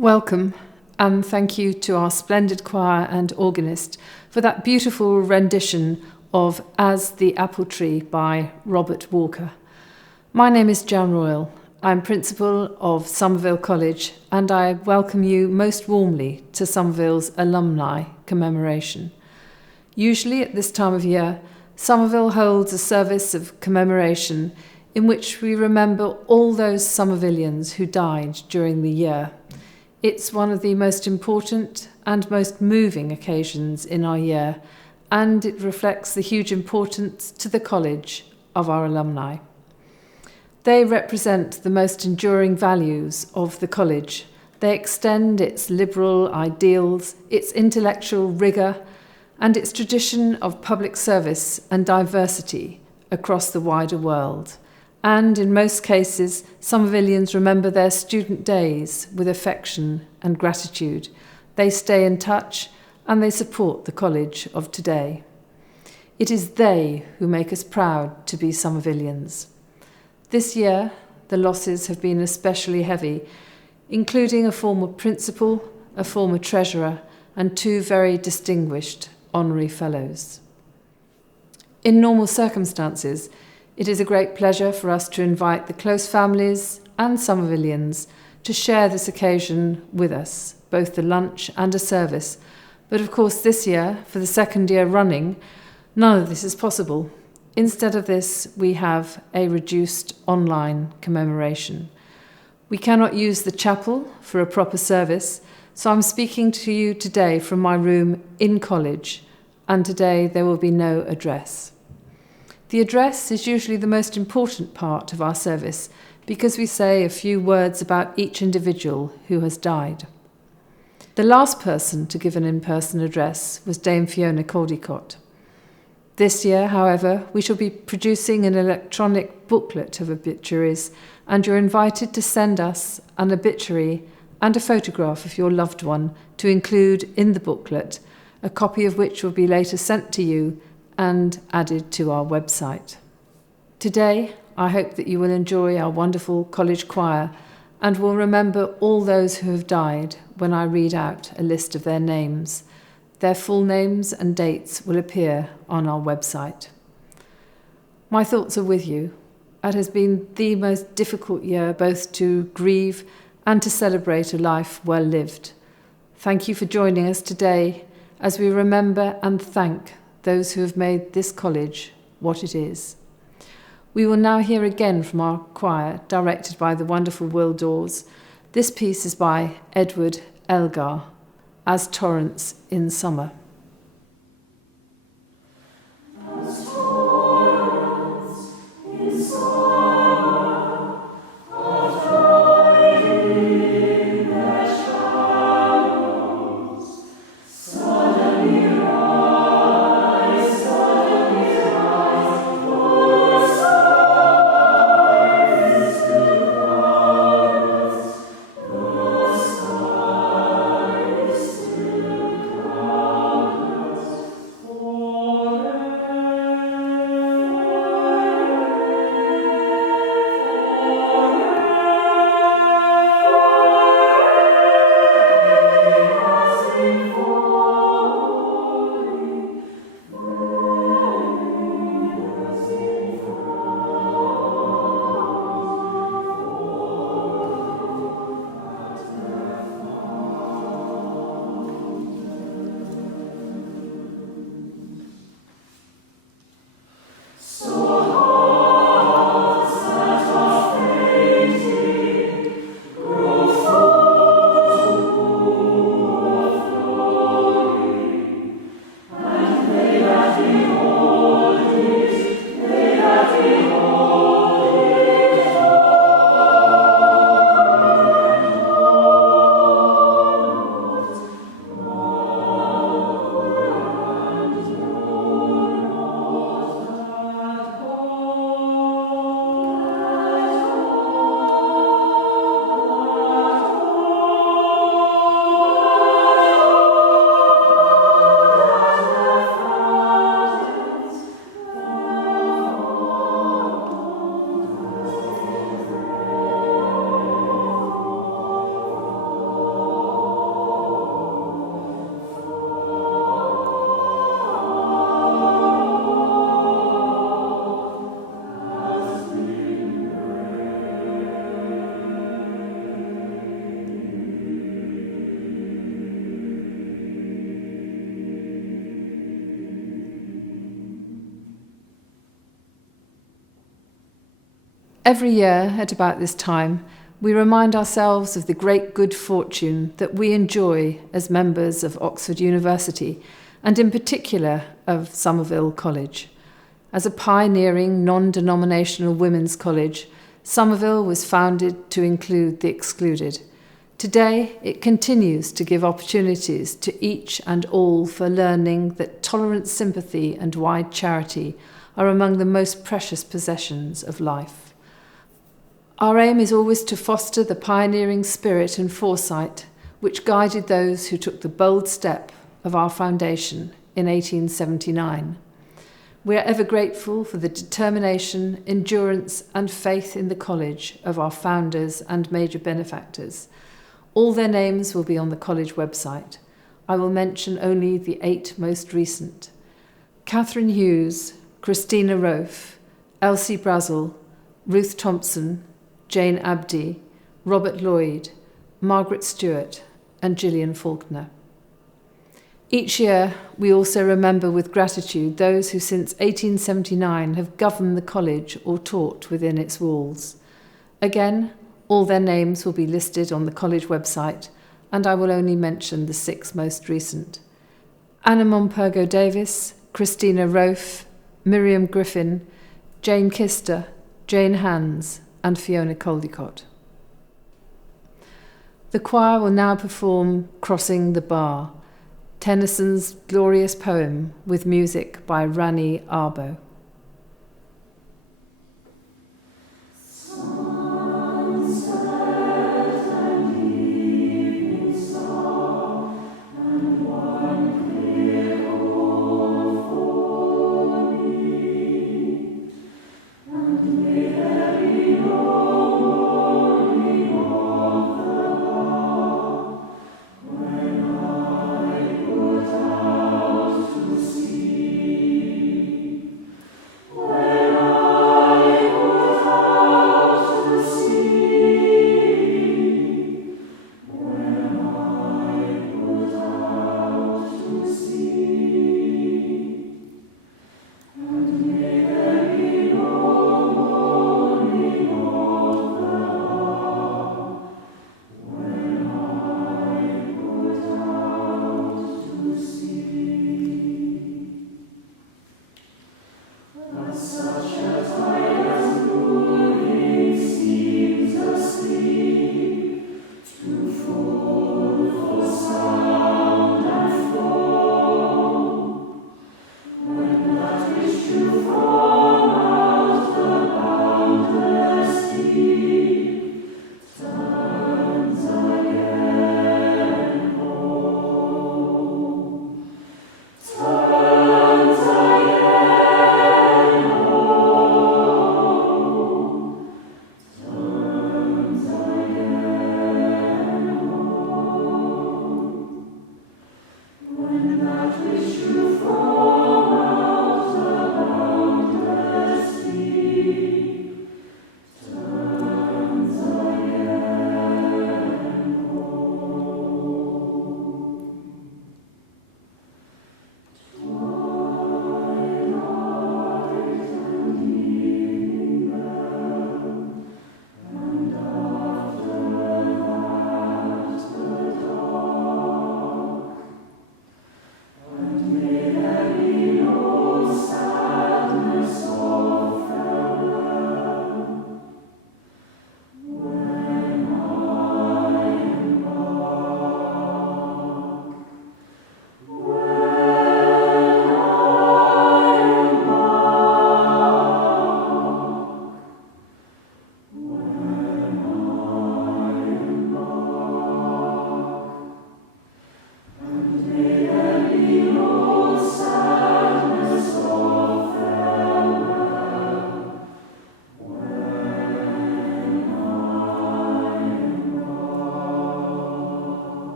Welcome, and thank you to our splendid choir and organist for that beautiful rendition of As the Apple Tree by Robert Walker. My name is Jan Royal. I'm principal of Somerville College, and I welcome you most warmly to Somerville's Alumni Commemoration. Usually at this time of year, Somerville holds a service of commemoration in which we remember all those Somervillians who died during the year. It's one of the most important and most moving occasions in our year, and it reflects the huge importance to the college of our alumni. They represent the most enduring values of the college. They extend its liberal ideals, its intellectual rigour, and its tradition of public service and diversity across the wider world. And in most cases, Somervillians remember their student days with affection and gratitude. They stay in touch and they support the college of today. It is they who make us proud to be Somervillians. This year, the losses have been especially heavy, including a former principal, a former treasurer, and two very distinguished honorary fellows. In normal circumstances, it is a great pleasure for us to invite the close families and Somervillians to share this occasion with us, both the lunch and a service. But of course this year, for the second year running, none of this is possible. Instead of this, we have a reduced online commemoration. We cannot use the chapel for a proper service, so I'm speaking to you today from my room in college, and today there will be no address. The address is usually the most important part of our service because we say a few words about each individual who has died. The last person to give an in-person address was Dame Fiona Caldicott. This year, however, we shall be producing an electronic booklet of obituaries, and you're invited to send us an obituary and a photograph of your loved one to include in the booklet, a copy of which will be later sent to you and added to our website. Today, I hope that you will enjoy our wonderful college choir and will remember all those who have died when I read out a list of their names. Their full names and dates will appear on our website. My thoughts are with you. It has been the most difficult year both to grieve and to celebrate a life well lived. Thank you for joining us today as we remember and thank those who have made this college what it is. We will now hear again from our choir, directed by the wonderful Dawes. This piece is by Edward Elgar, As Torrents in Summer. Oh Every year at about this time, we remind ourselves of the great good fortune that we enjoy as members of Oxford University, and in particular of Somerville College. As a pioneering non-denominational women's college, Somerville was founded to include the excluded. Today, it continues to give opportunities to each and all for learning that tolerant sympathy and wide charity are among the most precious possessions of life. Our aim is always to foster the pioneering spirit and foresight which guided those who took the bold step of our foundation in 1879. We are ever grateful for the determination, endurance, and faith in the college of our founders and major benefactors. All their names will be on the college website. I will mention only the 8 most recent: Catherine Hughes, Christina Rofe, Elsie Brazel, Ruth Thompson, Jane Abdy, Robert Lloyd, Margaret Stewart, and Gillian Faulkner. Each year, we also remember with gratitude those who since 1879 have governed the college or taught within its walls. Again, all their names will be listed on the college website, and I will only mention the 6 most recent: Anna Mompergo Davis, Christina Rofe, Miriam Griffin, Jane Kister, Jane Hands, and Fiona Caldicott. The choir will now perform Crossing the Bar, Tennyson's glorious poem with music by Rani Arbo.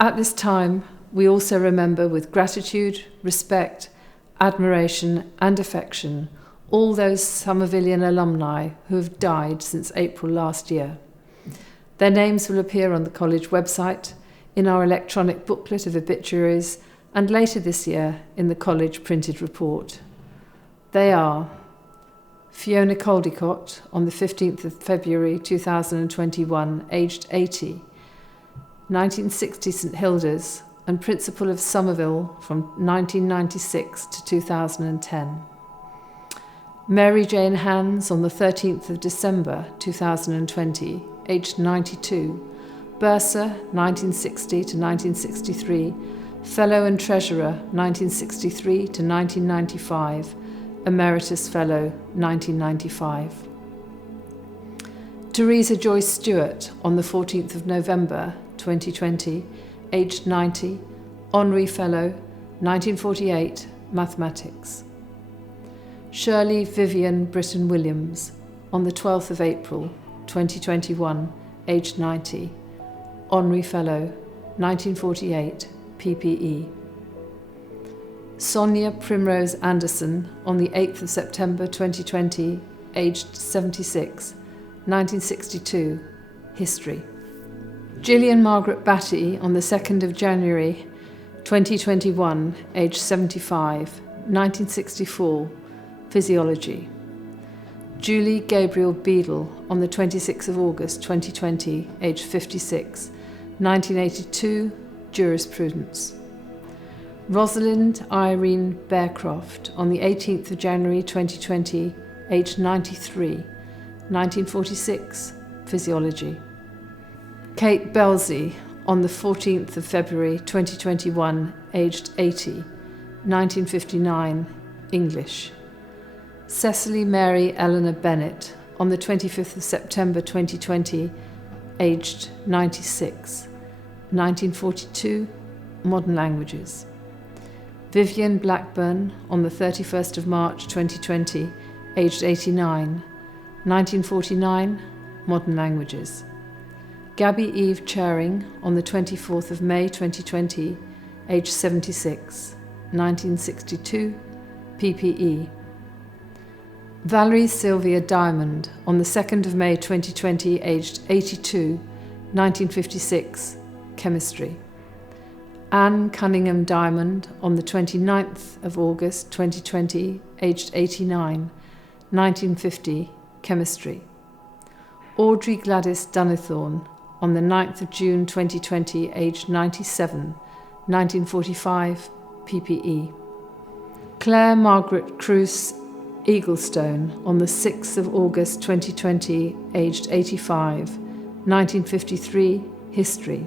At this time, we also remember with gratitude, respect, admiration and affection all those Somervillian alumni who have died since April last year. Their names will appear on the college website, in our electronic booklet of obituaries, and later this year in the college printed report. They are Fiona Caldicott on the 15th of February 2021, aged 80, 1960 St Hilda's and Principal of Somerville from 1996 to 2010. Mary Jane Hands on the 13th of December 2020, aged 92, Bursar 1960 to 1963, Fellow and Treasurer 1963 to 1995, Emeritus Fellow 1995. Teresa Joyce Stewart on the 14th of November 2020, aged 90, Honorary Fellow 1948, Mathematics. Shirley Vivian Britton Williams on the 12th of April 2021, aged 90, Honorary Fellow 1948, PPE. Sonia Primrose Anderson on the 8th of September 2020, aged 76, 1962, History. Gillian Margaret Batty on the 2nd of January 2021, aged 75, 1964, Physiology. Julie Gabriel Beadle on the 26th of August 2020, aged 56, 1982, Jurisprudence. Rosalind Irene Bearcroft on the 18th of January 2020, aged 93, 1946, Physiology. Kate Belsey on the 14th of February 2021, aged 80, 1959, English. Cecily Mary Eleanor Bennett on the 25th of September 2020, aged 96, 1942, Modern Languages. Vivian Blackburn on the 31st of March 2020, aged 89, 1949, Modern Languages. Gabby Eve Charing on the 24th of May 2020, aged 76, 1962, PPE. Valerie Sylvia Diamond on the 2nd of May 2020, aged 82, 1956, Chemistry. Anne Cunningham Diamond on the 29th of August 2020, aged 89, 1950, Chemistry. Audrey Gladys Dunnithorne on the 9th of June 2020, aged 97, 1945, PPE. Claire Margaret Cruz Eaglestone on the 6th of August 2020, aged 85, 1953, History.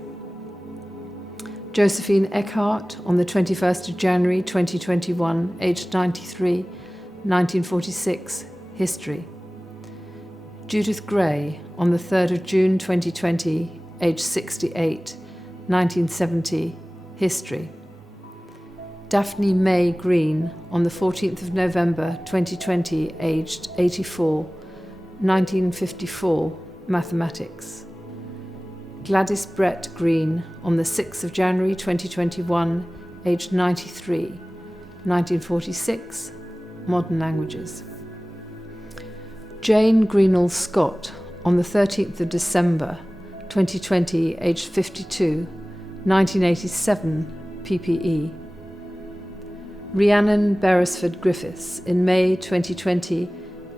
Josephine Eckhart on the 21st of January 2021, aged 93, 1946, History. Judith Gray on the 3rd of June 2020, aged 68, 1970, History. Daphne May Green on the 14th of November 2020, aged 84, 1954, Mathematics. Gladys Brett Green on the 6th of January 2021, aged 93, 1946, Modern Languages. Jane Greenall Scott on the 13th of December 2020, aged 52, 1987, PPE. Rhiannon Beresford Griffiths in May 2020,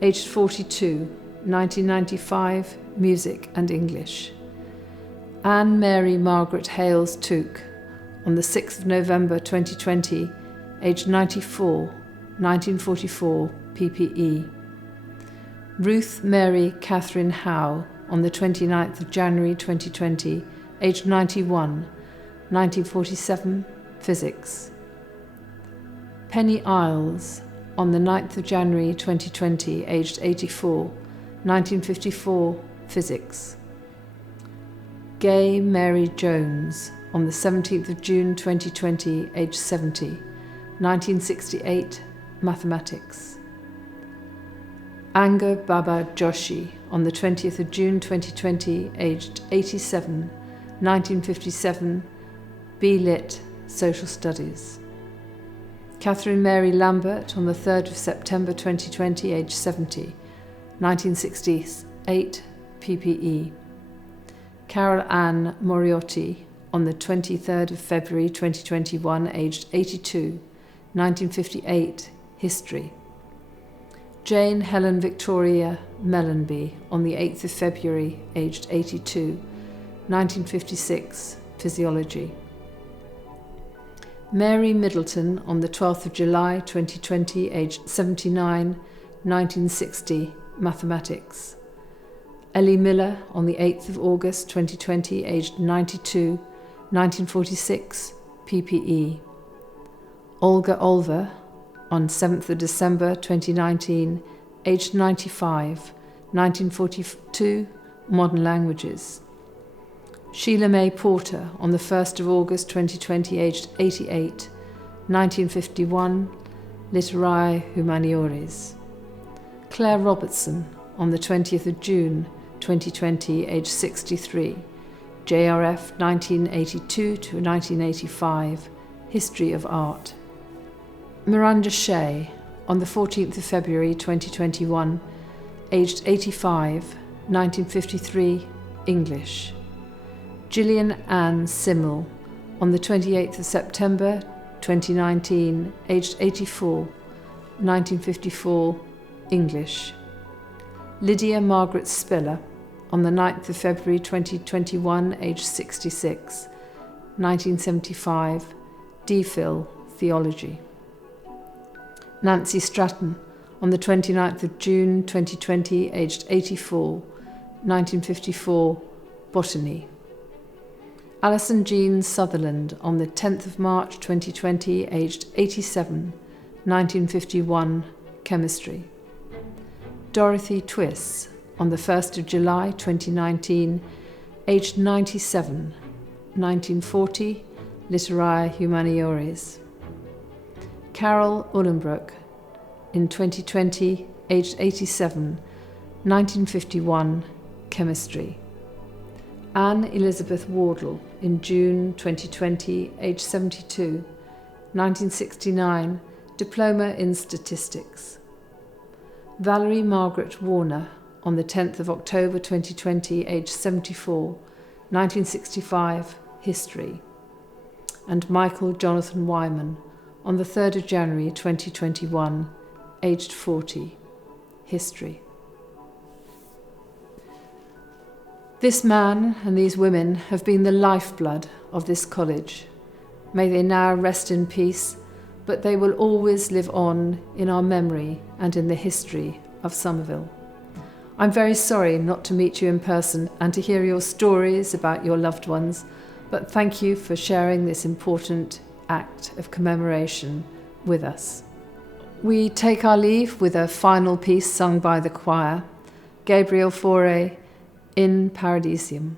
aged 42, 1995, Music and English. Anne Mary Margaret Hales Tuke on the 6th of November 2020, aged 94, 1944, PPE. Ruth Mary Catherine Howe on the 29th of January 2020, aged 91, 1947, Physics. Penny Isles on the 9th of January 2020, aged 84, 1954, Physics. Gay Mary Jones on the 17th of June 2020, aged 70, 1968, Mathematics. Anga Baba Joshi on the 20th of June 2020, aged 87, 1957, B. Lit, Social Studies. Catherine Mary Lambert on the 3rd of September 2020, age 70, 1968, PPE. Carol Ann Moriotti on the 23rd of February 2021, aged 82, 1958, History. Jane Helen Victoria Mellanby on the 8th of February, aged 82, 1956, Physiology. Mary Middleton on the 12th of July 2020, aged 79, 1960, Mathematics. Ellie Miller on the 8th of August 2020, aged 92, 1946, PPE. Olga Olver on 7th of December 2019, aged 95, 1942, Modern Languages. Sheila May Porter on the 1st of August 2020, aged 88, 1951, Literae Humaniores. Claire Robertson on the 20th of June 2020, aged 63, JRF 1982 to 1985, History of Art. Miranda Shea on the 14th of February 2021, aged 85, 1953, English. Gillian Ann Simmel on the 28th of September 2019, aged 84, 1954, English. Lydia Margaret Spiller on the 9th of February 2021, aged 66, 1975, DPhil, Theology. Nancy Stratton on the 29th of June 2020, aged 84, 1954, Botany. Alison Jean Sutherland on the 10th of March 2020, aged 87, 1951, Chemistry. Dorothy Twiss on the 1st of July 2019, aged 97, 1940, Literae Humaniores. Carol Ullenbrook in 2020, aged 87, 1951, Chemistry. Anne Elizabeth Wardle in June 2020, aged 72, 1969, Diploma in Statistics. Valerie Margaret Warner on the 10th of October 2020, aged 74, 1965, History. And Michael Jonathan Wyman on the 3rd of January 2021, aged 40, History. This man and these women have been the lifeblood of this college. May they now rest in peace, but they will always live on in our memory and in the history of Somerville. I'm very sorry not to meet you in person and to hear your stories about your loved ones, but thank you for sharing this important act of commemoration with us. We take our leave with a final piece sung by the choir, Gabriel Fauré, in Paradisium.